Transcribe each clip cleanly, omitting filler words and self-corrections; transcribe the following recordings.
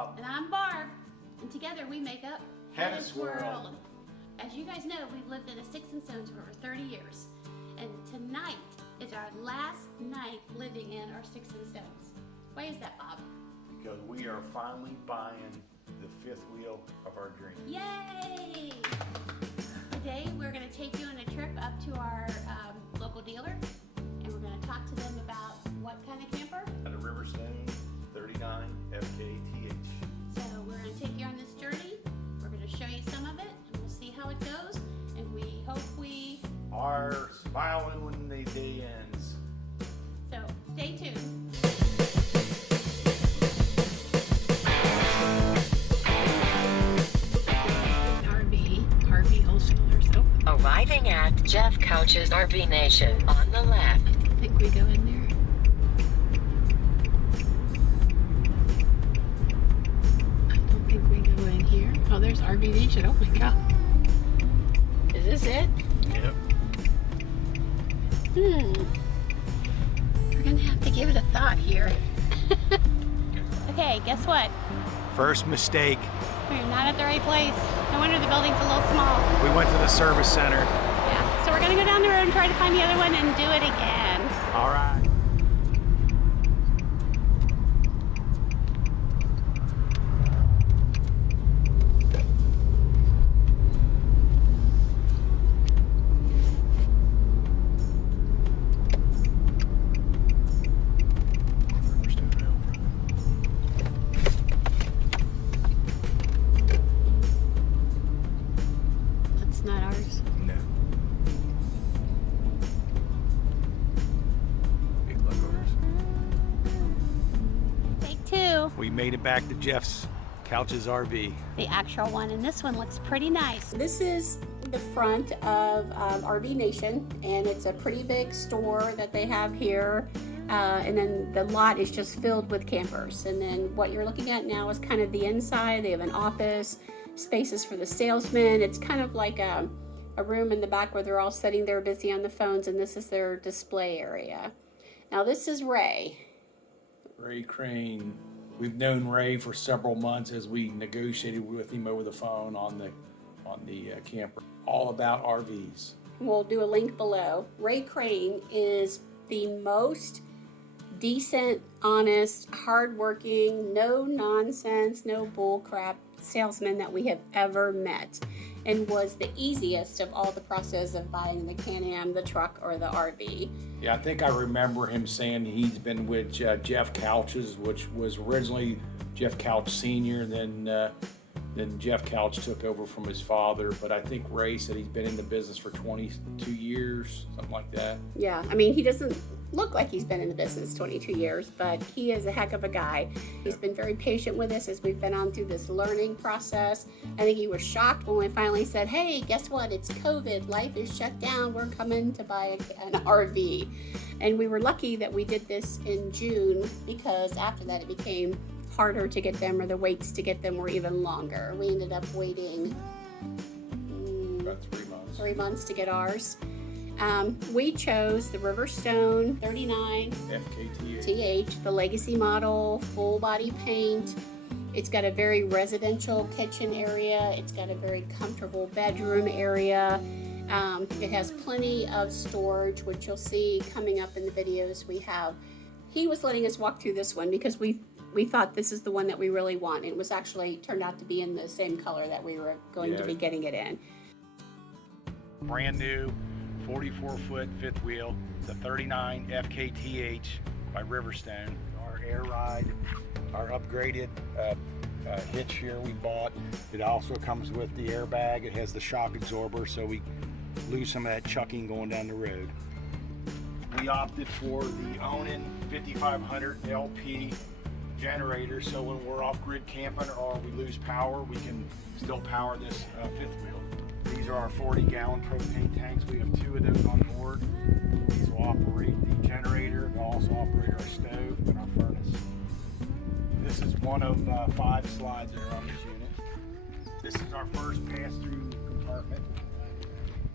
Bob. And I'm Barb. And together we make up HetteshWorld. As you guys know, we've lived in the Sticks and Stones for over 30 years. And tonight is our last night living in our Sticks and Stones. Why is that, Bob? Because we are finally buying the fifth wheel of our dream. Yay! Today we're going to take you on a trip up to our local dealer, and we're going to talk to them about what kind of camper? At a Riverstone 39 FKTH. So we're going to take you on this journey. We're going to show you some of it, and we'll see how it goes. And we hope we are smiling when the day ends. So stay tuned. RV wholesalers. Oh. Arriving at Jeff Couch's RV Nation on the left. I think we go in there. I don't think we go in here. Oh, there's RV Nation. Oh my god. Is this it? Yep. We're gonna have to give it a thought here. Okay, guess what? First mistake. We're not at the right place. No wonder the building's a little small. We went to the service center. Yeah, so we're gonna go down the road and try to find the other one and do it again. All right. That's not ours. No. Big look ours. Take two. We made it back to Jeff's Couch's RV. The actual one, and this one looks pretty nice. This is the front of RV Nation, and it's a pretty big store that they have here. And then the lot is just filled with campers. And then what you're looking at now is kind of the inside. They have an office, spaces for the salesmen. It's kind of like a room in the back where they're all sitting there busy on the phones, and this is their display area. Now this is Ray. Ray Crain. We've known Ray for several months as we negotiated with him over the phone on the camper. All about RVs. We'll do a link below. Ray Crain is the most decent, honest, hardworking, no nonsense, no bull crap salesman that we have ever met, and was the easiest of all the process of buying the Can-Am, the truck, or the RV. Yeah, I think I remember him saying he's been with Jeff Couch's, which was originally Jeff Couch Sr., then Jeff Couch took over from his father. But I think Ray said he's been in the business for 22 years, something like that. Yeah, I mean, he doesn't look like he's been in the business 22 years, but he is a heck of a guy. He's been very patient with us as we've been on through this learning process. I think he was shocked when we finally said, hey, guess what? It's COVID. Life is shut down. We're coming to buy an RV. And we were lucky that we did this in June, because after that it became harder to get them, or the waits to get them were even longer. We ended up waiting About 3 months. 3 months to get ours. We chose the Riverstone 39 FKTH. TH, the legacy model, full body paint. It's got a very residential kitchen area. It's got a very comfortable bedroom area. It has plenty of storage, which you'll see coming up in the videos we have. He was letting us walk through this one because we thought this is the one that we really want. It was actually turned out to be in the same color that we were going to be getting it in. Brand new 44-foot fifth wheel, the 39 FKTH by Riverstone. Our air ride, our upgraded hitch here we bought. It also comes with the airbag. It has the shock absorber, so we lose some of that chucking going down the road. We opted for the Onan 5500 LP generator, so when we're off-grid camping or we lose power, we can still power this fifth wheel. These are our 40-gallon propane tanks. We have 2 of those on board. These will operate the generator. They'll also operate our stove and our furnace. This is one of 5 slides that are on this unit. This is our first pass-through compartment.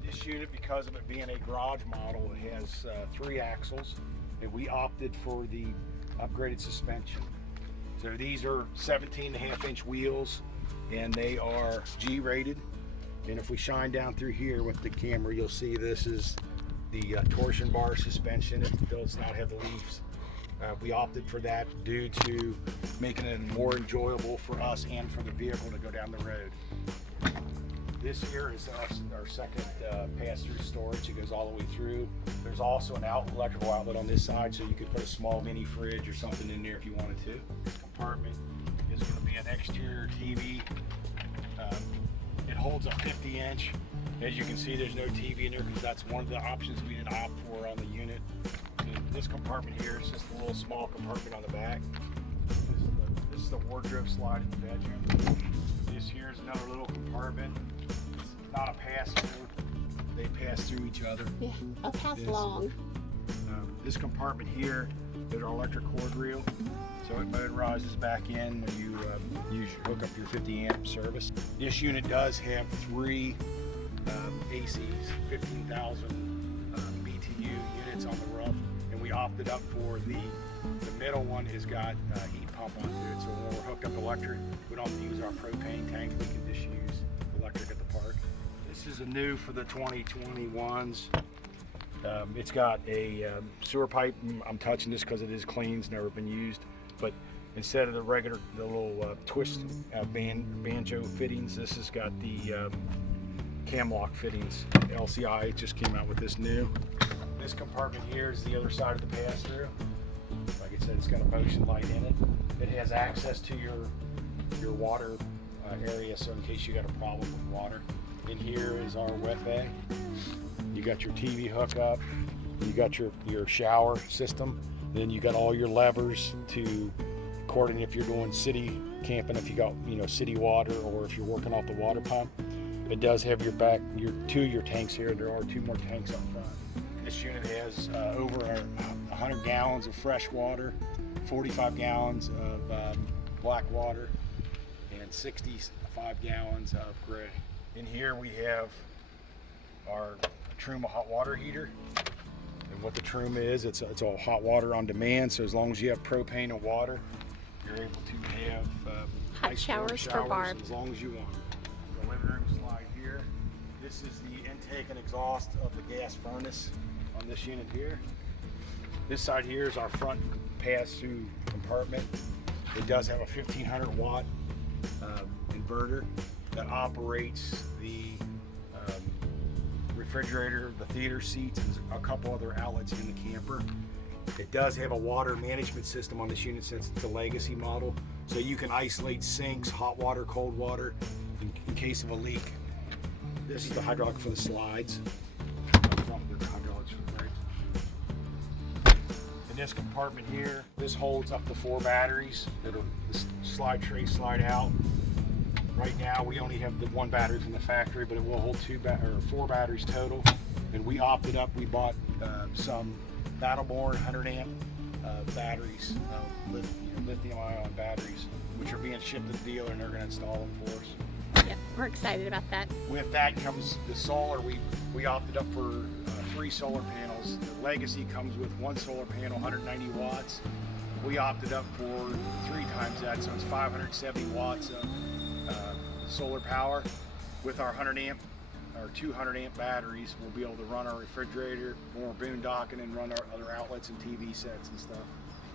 This unit, because of it being a garage model, it has 3 axles, and we opted for the upgraded suspension. So these are 17.5-inch wheels, and they are G rated. And if we shine down through here with the camera, you'll see this is the torsion bar suspension. It does not have the leaves. We opted for that due to making it more enjoyable for us and for the vehicle to go down the road. This here is our second pass-through storage. It goes all the way through. There's also an electrical outlet on this side, so you could put a small mini fridge or something in there if you wanted to. This compartment is going to be an exterior TV. It holds a 50-inch. As you can see, there's no TV in there because that's one of the options we didn't opt for on the unit. And this compartment here is just a little small compartment on the back. This is the wardrobe slide in the bedroom. This here is another little compartment. It's not a pass-through. They pass through each other. Yeah, a pass long. This compartment here is our electric cord reel. So it motorizes back in when you hook up your 50 amp service. This unit does have 3 ACs, 15,000 BTU units on the roof, and we opted up for the middle one has got a heat pump onto it. So when we're hooked up electric, we don't have to use our propane tank. We can just use electric at the park. This is a new for the 2021s. It's got a sewer pipe. I'm touching this because it is clean. It's never been used. But instead of the little twist banjo fittings, this has got the cam lock fittings. LCI just came out with this new. This compartment here is the other side of the pass-through. Like I said, it's got a motion light in it. It has access to your water area, so in case you got a problem with water. In here is our wet bay. You got your TV hookup. You got your shower system. Then you got all your levers to according if you're doing city camping, if you got city water, or if you're working off the water pump. It does have your tanks here. There are 2 more tanks up front. This unit has over 100 gallons of fresh water, 45 gallons of black water, and 65 gallons of gray. In here we have our Truma hot water heater. And what the Truma is, it's all hot water on demand. So as long as you have propane and water, you're able to have Hot showers for Barb. as long as you want. The living room slide here. This is the intake and exhaust of the gas furnace on this unit here. This side here is our front pass-through compartment. It does have a 1500 watt inverter that operates the refrigerator, the theater seats, and a couple other outlets in the camper. It does have a water management system on this unit since it's a legacy model, so you can isolate sinks, hot water, cold water in case of a leak. This is the hydraulic for the slides. In this compartment here, this holds up to 4 batteries. The slide tray slide out. Right now we only have the 1 battery from the factory, but it will hold 4 batteries total. And we opted up, we bought some Battleborn 100 amp batteries, lithium ion batteries, which are being shipped to the dealer, and they're going to install them for us. Yep, we're excited about that. With that comes the solar. We opted up for 3 solar panels. The Legacy comes with 1 solar panel, 190 watts. We opted up for 3 times that, so it's 570 watts of solar power. With our 100 amp or 200 amp batteries, we'll be able to run our refrigerator, when we're boondocking, and run our other outlets and TV sets and stuff.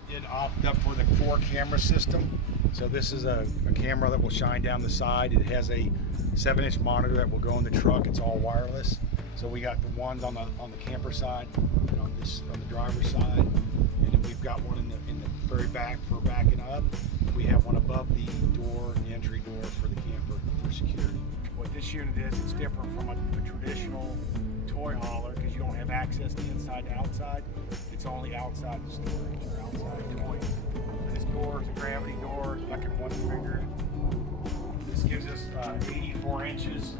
Did opt up for the 4 camera system. So this is a camera that will shine down the side. It has a 7-inch monitor that will go in the truck. It's all wireless. So we got the ones on the camper side and on the driver's side, and then we've got one in the very back for backing up. We have one above the door, the entry door for the camper for security. What this unit is, it's different from a traditional toy hauler because you don't have access to inside to outside. It's only outside the storage or outside toys. This door is a gravity door. I can one finger it. This gives us 84 inches.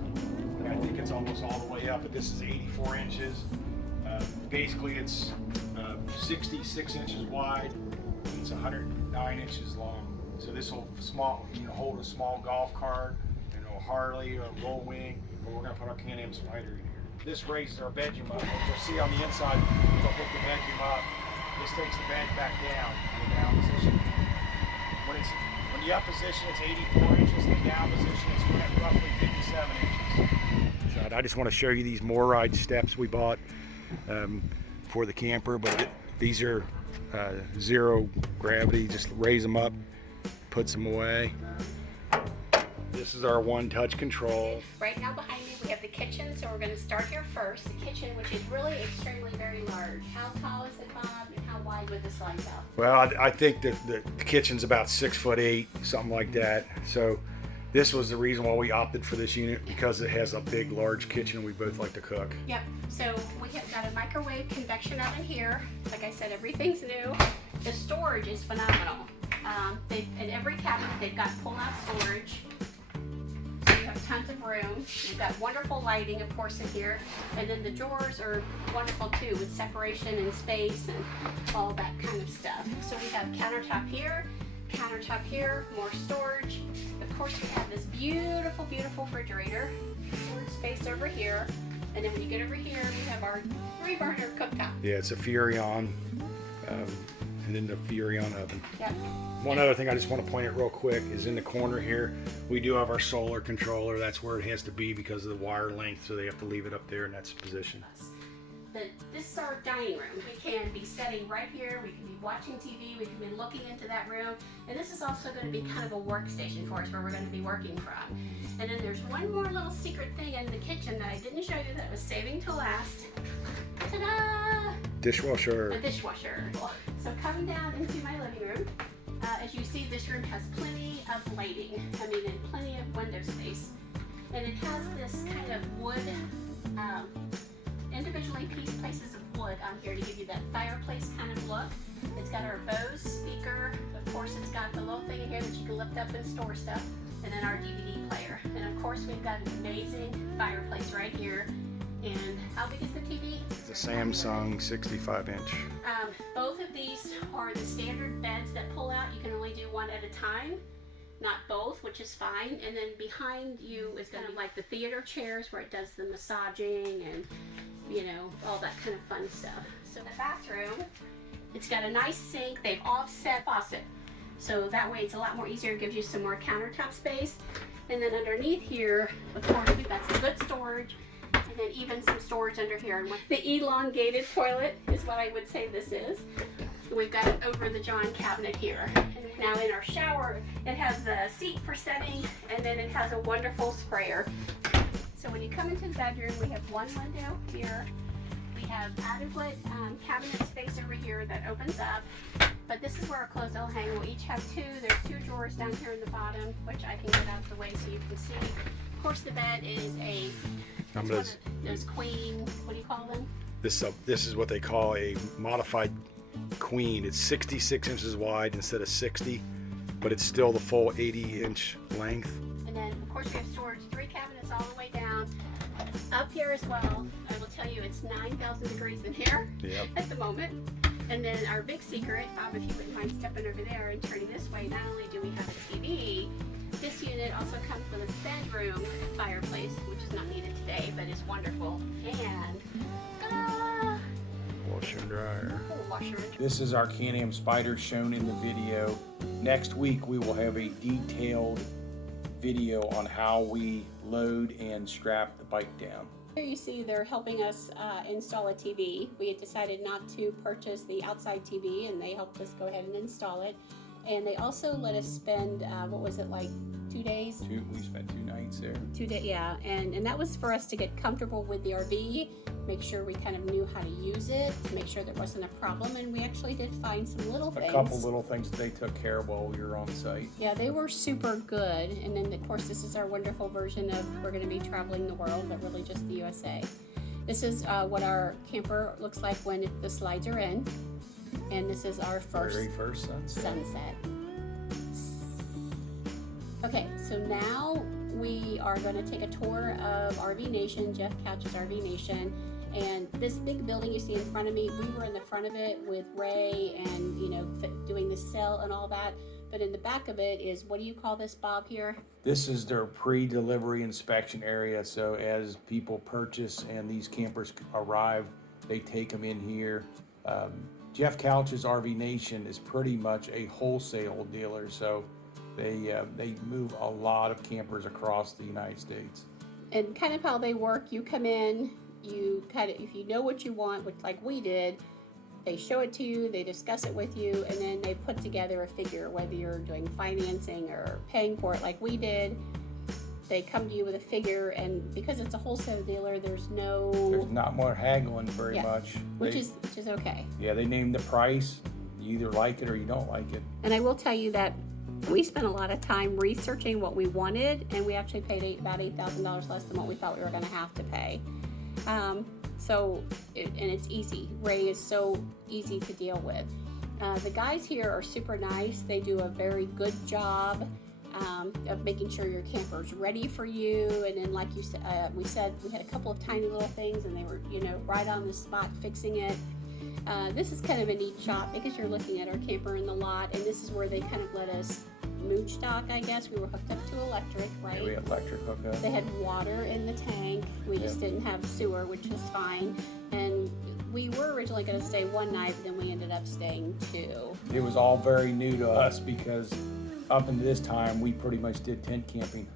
I think it's almost all the way up, but this is 84 inches. Basically, it's 66 inches wide. It's 109 inches long. So this will hold a small golf cart, Harley or a roll wing, but we're going to put our Can-Am Spider in here. This raises our bedroom up. You'll see on the inside, we'll hook the bedroom up. This takes the bed back down in the down position. When the up position, it's 84 inches, and the down position is roughly 57 inches. So I just want to show you these more ride steps we bought for the camper, but these are zero gravity. Just raise them up, puts them away. This is our one-touch control. Right now behind me we have the kitchen, so we're going to start here first. The kitchen, which is really extremely very large. How tall is it, Bob, and how wide would this slice out? Well, I think that the kitchen's about 6'8", something like that. So this was the reason why we opted for this unit, because it has a big, large kitchen. We both like to cook. Yep. So we have got a microwave convection oven here. Like I said, everything's new. The storage is phenomenal. In every cabinet, they've got pull-out storage. So you have tons of room. You've got wonderful lighting, of course, in here. And then the drawers are wonderful too, with separation and space and all that kind of stuff. So we have countertop here, more storage. Of course, we have this beautiful, beautiful refrigerator. Storage space over here. And then when you get over here, we have our 3-burner cooktop. Yeah, it's a Furrion, and then the Furrion oven. Yep. One other thing I just want to point out real quick is in the corner here, we do have our solar controller. That's where it has to be because of the wire length, so they have to leave it up there in that position. This is our dining room. We can be sitting right here, we can be watching TV, we can be looking into that room, and this is also going to be kind of a workstation for us where we're going to be working from. And then there's one more little secret thing in the kitchen that I didn't show you that I was saving to last. Ta-da! Dishwasher. A dishwasher. So coming down into my living room, as you see, this room has plenty of lighting, and plenty of window space. And it has this kind of wood, individually pieced pieces of wood on here to give you that fireplace kind of look. It's got our Bose speaker. Of course, it's got the little thing in here that you can lift up and store stuff. And then our DVD player. And of course, we've got an amazing fireplace right here. And how big is the TV? It's a Samsung 65-inch. Both of these are the standard beds that pull out. You can only do one at a time, not both, which is fine. And then behind you is going to be like the theater chairs where it does the massaging and, you know, all that kind of fun stuff. So the bathroom, it's got a nice sink. They've offset faucet. So that way it's a lot more easier. It gives you some more countertop space. And then underneath here, of course, we've got some good storage. And then even some storage under here. The elongated toilet is what I would say this is. We've got an over the John cabinet here. And now in our shower, it has the seat for setting, and then it has a wonderful sprayer. So when you come into the bedroom, we have one window here. We have adequate cabinet space over here that opens up. But this is where our clothes will hang. We'll each have two. There's 2 drawers down here in the bottom, which I can get out of the way so you can see. Of course, the bed is those queen, what do you call them? This is what they call a modified queen. It's 66 inches wide instead of 60, but it's still the full 80-inch length. And then, of course, we have storage, 3 cabinets all the way down. Up here as well, I will tell you it's 9,000 degrees in here at the moment. And then our big secret, Bob, if you wouldn't mind stepping over there and turning this way, not only do we have a TV, this unit also comes with a bedroom fireplace, which is not needed today, but is wonderful. And ta-da! Washer and dryer. Washer and dryer. This is our Can-Am Spider shown in the video. Next week we will have a detailed video on how we load and strap the bike down. Here you see they're helping us install a TV. We had decided not to purchase the outside TV, and they helped us go ahead and install it. And they also let us spend, what was it, like 2 days? We spent 2 nights there. 2 days, yeah. And that was for us to get comfortable with the RV, make sure we kind of knew how to use it, to make sure there wasn't a problem. And we actually did find some little things. A couple little things that they took care of while we were on site. Yeah, they were super good. And then, of course, this is our wonderful version of we're going to be traveling the world, but really just the USA. This is what our camper looks like when the slides are in. And this is our Very first sunset. Okay, so now we are going to take a tour of RV Nation, Jeff Couch's RV Nation. And this big building you see in front of me, we were in the front of it with Ray and, you know, doing the sell and all that. But in the back of it is, what do you call this, Bob, here? This is their pre-delivery inspection area. So as people purchase and these campers arrive, they take them in here. Jeff Couch's RV Nation is pretty much a wholesale dealer, so they move a lot of campers across the United States. And kind of how they work, you come in, you kind of, if you know what you want, which like we did, they show it to you, they discuss it with you, and then they put together a figure, whether you're doing financing or paying for it like we did. They come to you with a figure, and because it's a wholesale dealer, there's not more haggling very much. Which is okay. Yeah, they name the price. You either like it or you don't like it. And I will tell you that we spent a lot of time researching what we wanted, and we actually paid about $8,000 less than what we thought we were going to have to pay. And it's easy. Ray is so easy to deal with. The guys here are super nice. They do a very good job of making sure your camper's ready for you. And then, like you said, we had a couple of tiny little things, and they were, right on the spot fixing it. This is kind of a neat shot because you're looking at our camper in the lot, and this is where they kind of let us mooch dock, I guess. We were hooked up to electric, right? Yeah, we had electric hookup. They had water in the tank. We just didn't have sewer, which was fine. And we were originally going to stay one night, but then we ended up staying 2. It was all very new to us because up until this time, we pretty much did tent camping.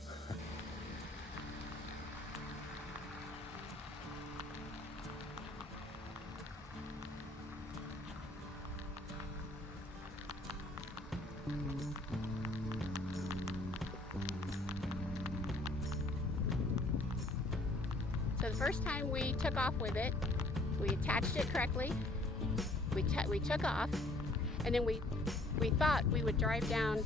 So the first time we took off with it, we attached it correctly, we took off, and then we thought we would drive down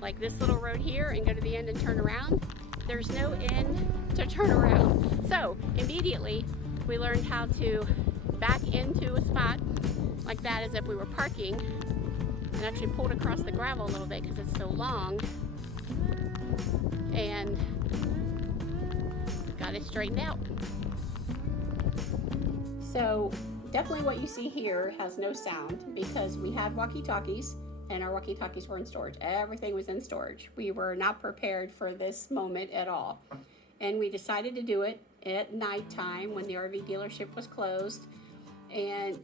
like this little road here and go to the end and turn around. There's no end to turn around. So immediately we learned how to back into a spot like that as if we were parking, and actually pulled across the gravel a little bit because it's so long, and got it straightened out. So definitely what you see here has no sound because we had walkie-talkies, and our walkie-talkies were in storage. Everything was in storage. We were not prepared for this moment at all. And we decided to do it at nighttime when the RV dealership was closed. And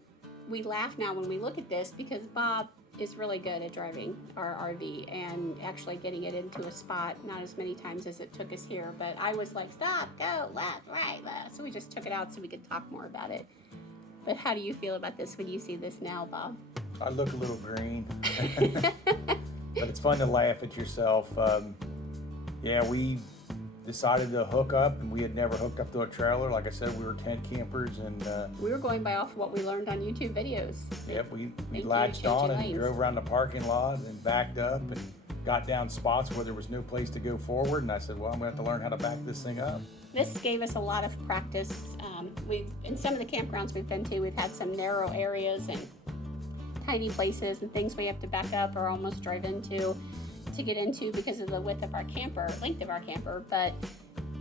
we laugh now when we look at this because Bob is really good at driving our RV and actually getting it into a spot, not as many times as it took us here, but I was like, stop, go, left, right, left. So we just took it out so we could talk more about it. But how do you feel about this when you see this now, Bob? I look a little green, but it's fun to laugh at yourself. We decided to hook up, and we had never hooked up to a trailer. Like I said, we were tent campers, and we were going by off what we learned on YouTube videos. Yep, we latched on and drove around the parking lot and backed up and got down spots where there was no place to go forward. And I said, well, I'm going to have to learn how to back this thing up. This gave us a lot of practice. In some of the campgrounds we've been to, we've had some narrow areas and tiny places and things we have to back up or almost drive into to get into because of the length of our camper, but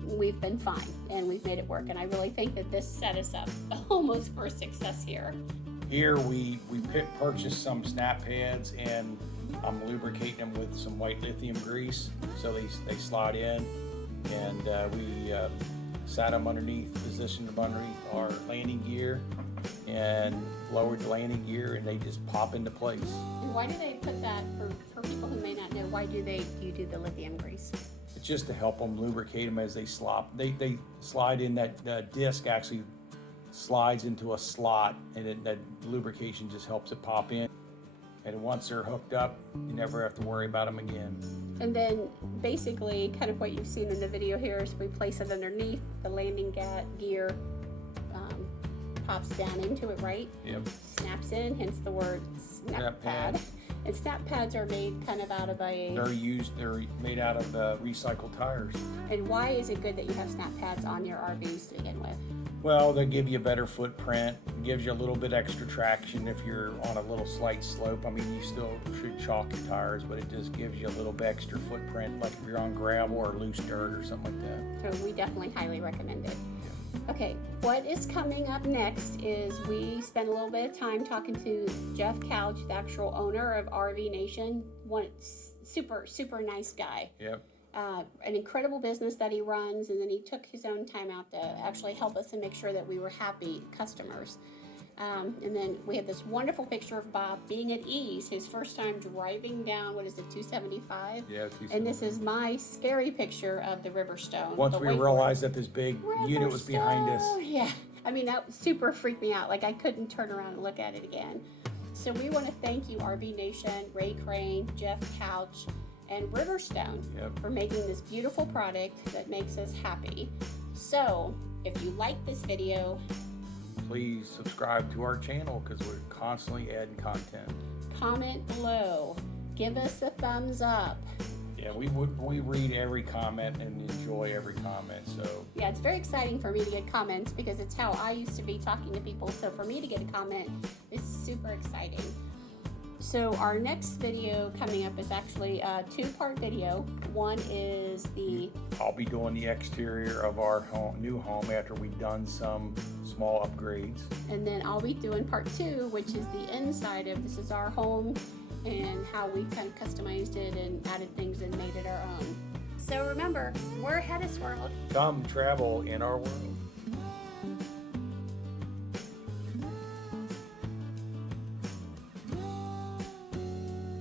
we've been fine and we've made it work. And I really think that this set us up almost for success here. Here we purchased some snap pads, and I'm lubricating them with some white lithium grease so they slide in, and we sat them positioned them underneath our landing gear and lowered the landing gear, and they just pop into place. And why do they put that, for people who may not know, why do you do the lithium grease? It's just to help them lubricate them as they slop. They slide in, that disc actually slides into a slot, and that lubrication just helps it pop in. And once they're hooked up, you never have to worry about them again. And then basically kind of what you've seen in the video here is we place it underneath the landing gear, pops down into it, right? Yep. Snaps in, hence the word snap pad. And snap pads are made kind of out of They're made out of recycled tires. And why is it good that you have snap pads on your RVs to begin with? Well, they give you a better footprint. It gives you a little bit extra traction if you're on a little slight slope. I mean, you still should chalk your tires, but it just gives you a little bit extra footprint, like if you're on gravel or loose dirt or something like that. So we definitely highly recommend it. Okay, what is coming up next is we spent a little bit of time talking to Jeff Couch, the actual owner of RV Nation. One super, super nice guy. Yep. An incredible business that he runs, and then he took his own time out to actually help us and make sure that we were happy customers. And then we have this wonderful picture of Bob being at ease, his first time driving down, what is it, 275? Yeah. And this is my scary picture of the Riverstone. Once the we white realized that this big unit was behind us. Riverstone. Yeah, I mean, that super freaked me out. Like, I couldn't turn around and look at it again. So we want to thank you, RV Nation, Ray Crain, Jeff Couch, and Riverstone for making this beautiful product that makes us happy. So if you like this video, Please subscribe to our channel because we're constantly adding content. comment below, give us a thumbs up. Yeah, we read every comment and enjoy every comment. So Yeah, it's very exciting for me to get comments because it's how I used to be talking to people. So for me to get a comment is super exciting. So our next video coming up is actually a two-part video. One is I'll be doing the exterior of our new home after we've done some small upgrades. and then I'll be doing part two, which is the inside of this is our home and how we kind of customized it and added things and made it our own. So remember, we're HetteshWorld. Come travel in our world.